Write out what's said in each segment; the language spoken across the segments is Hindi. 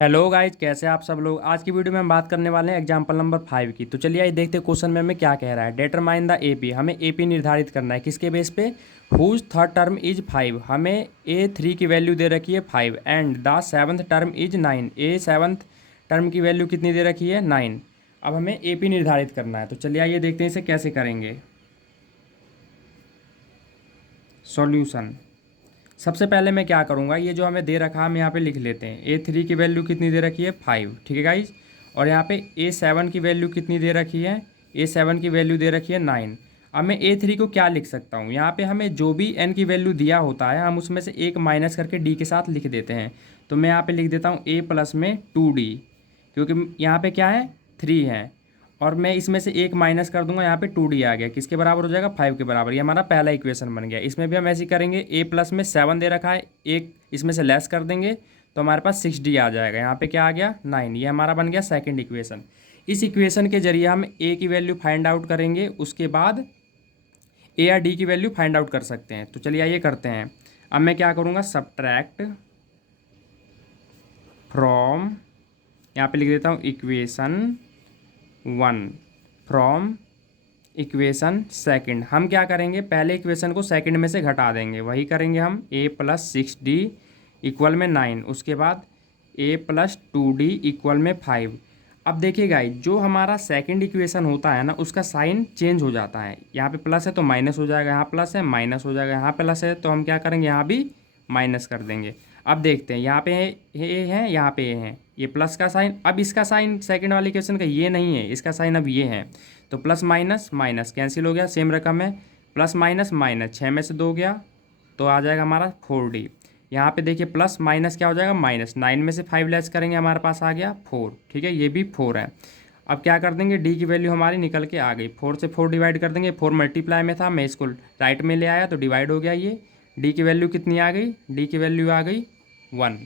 हेलो गाइज, कैसे हैं आप सब लोग। आज की वीडियो में हम बात करने वाले हैं एग्जाम्पल नंबर 5 की। तो चलिए आइए देखते हैं क्वेश्चन में हमें क्या कह रहा है। डिटरमाइन द एपी, हमें एपी निर्धारित करना है किसके बेस पे। हुज थर्ड टर्म इज 5, हमें ए 3 की वैल्यू दे रखी है 5 and the seventh term is 9, A seventh term की वैल्यू कितनी दे रखी है 9। अब हमें एपी निर्धारित करना है। तो चलिए आइए देखते हैं इसे कैसे करेंगे। सॉल्यूशन। सबसे पहले मैं क्या करूँगा, ये जो हमें दे रखा है हम यहाँ पे लिख लेते हैं। ए 3 की वैल्यू कितनी दे रखी है 5, ठीक है गाइज। और यहाँ पे ए 7 की वैल्यू कितनी दे रखी है, ए 7 की वैल्यू दे रखी है 9। अब मैं ए 3 को क्या लिख सकता हूँ, यहाँ पे हमें जो भी एन की वैल्यू दिया होता है हम उसमें से एक माइनस करके डी के साथ लिख देते हैं। तो मैं यहाँ पे लिख देता हूँ ए प्लस में 2D, क्योंकि यहाँ पे क्या है 3 है। और मैं इसमें से एक माइनस कर दूंगा, यहाँ पे 2D आ गया, किसके बराबर हो जाएगा 5 के बराबर। ये हमारा पहला इक्वेशन बन गया। इसमें भी हम ऐसे ही करेंगे, ए प्लस में 7 दे रखा है, एक इसमें से लेस कर देंगे तो हमारे पास 6D आ जाएगा। यहाँ पे क्या आ गया 9। ये हमारा बन गया सेकंड इक्वेशन। इस इक्वेशन के जरिए हम ए की वैल्यू फाइंड आउट करेंगे, उसके बाद ए या डी की वैल्यू फाइंड आउट कर सकते हैं। तो चलिए ये करते हैं। अब मैं क्या करूँगा, सब्ट्रैक्ट फ्रॉम, यहाँ पे लिख देता हूँ इक्वेशन 1 फ्रॉम इक्वेशन सेकंड। हम क्या करेंगे, पहले इक्वेशन को सेकंड में से घटा देंगे, वही करेंगे हम। ए प्लस 6D इक्वल में 9, उसके बाद ए प्लस 2D इक्वल में 5। अब देखिए गाइस, जो हमारा सेकंड इक्वेशन होता है ना उसका साइन चेंज हो जाता है। यहाँ पे प्लस है तो माइनस हो जाएगा, यहाँ प्लस है माइनस हो जाएगा, यहाँ प्लस है तो हम क्या करेंगे यहाँ भी माइनस कर देंगे। अब देखते हैं, यहाँ पे ए है, यहाँ पे ए है, ये प्लस का साइन। अब इसका साइन सेकंड वाले इक्वेशन का ये नहीं है, इसका साइन अब ये है। तो प्लस माइनस माइनस कैंसिल हो गया, सेम रकम है। प्लस माइनस माइनस 6 में से 2 गया तो आ जाएगा हमारा 4D। यहाँ पे देखिए प्लस माइनस क्या हो जाएगा माइनस, 9 में से 5 लेस करेंगे हमारे पास आ गया 4, ठीक है, ये भी 4 है। अब क्या कर देंगे, डी की वैल्यू हमारी निकल के आ गई, 4 से 4 डिवाइड कर देंगे। 4 मल्टीप्लाई में था, मैं इसको राइट में ले आया तो डिवाइड हो गया ये। डी की वैल्यू कितनी आ गई, डी की वैल्यू आ गई 1।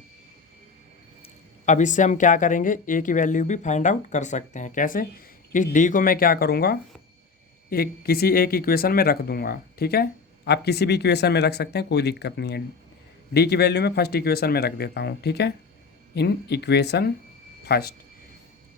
अब इससे हम क्या करेंगे, ए की वैल्यू भी फाइंड आउट कर सकते हैं। कैसे, इस डी को मैं क्या करूँगा, किसी एक इक्वेशन में रख दूंगा, ठीक है। आप किसी भी इक्वेशन में रख सकते हैं, कोई दिक्कत नहीं है। डी की वैल्यू मैं फर्स्ट इक्वेशन में रख देता हूँ, ठीक है। In equation first,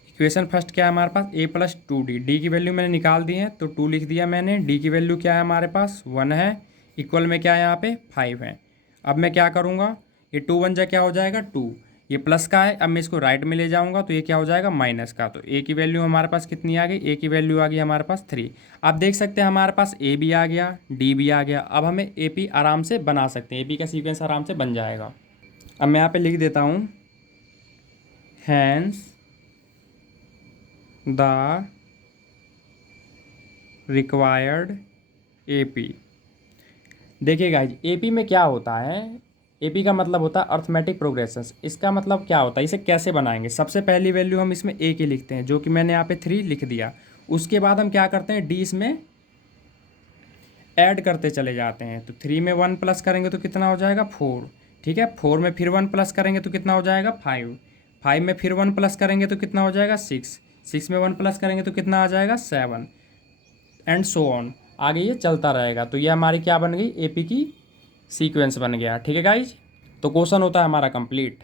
equation first क्या है हमारे पास, ए प्लस 2D। डी की वैल्यू मैंने निकाल दी है तो 2 लिख दिया मैंने। डी की वैल्यू क्या है हमारे पास 1 है, इक्वल में क्या है यहाँ पे 5 है। अब मैं क्या करूँगा, ये 2 1 जा क्या हो जाएगा 2, ये प्लस का है। अब मैं इसको राइट में ले जाऊंगा तो ये क्या हो जाएगा माइनस का। तो ए की वैल्यू हमारे पास कितनी आ गई, ए की वैल्यू आ गई हमारे पास 3। आप देख सकते हैं हमारे पास ए भी आ गया, डी भी आ गया। अब हमें ए पी आराम से बना सकते हैं, ए पी का सीक्वेंस आराम से बन जाएगा। अब मैं यहाँ पे लिख देता हूँ, hence the required A P. देखिए गाइज, ए पी में क्या होता है, एपी का मतलब होता है अर्थमेटिक प्रोग्रेशंस। इसका मतलब क्या होता है, इसे कैसे बनाएंगे। सबसे पहली वैल्यू हम इसमें ए की लिखते हैं, जो कि मैंने यहाँ पे 3 लिख दिया। उसके बाद हम क्या करते हैं, डी इसमें ऐड करते चले जाते हैं। तो 3 में 1 प्लस करेंगे तो कितना हो जाएगा 4, ठीक है। 4 में फिर 1 प्लस करेंगे तो कितना हो जाएगा 5, 5 में फिर 1 प्लस करेंगे तो कितना हो जाएगा 6, 6 में 1 प्लस करेंगे तो कितना आ जाएगा 7 एंड सो ऑन। आगे ये चलता रहेगा। तो ये हमारी क्या बन गई, एपी की सीक्वेंस बन गया, ठीक है गाइज। तो क्वेश्चन होता है हमारा कंप्लीट।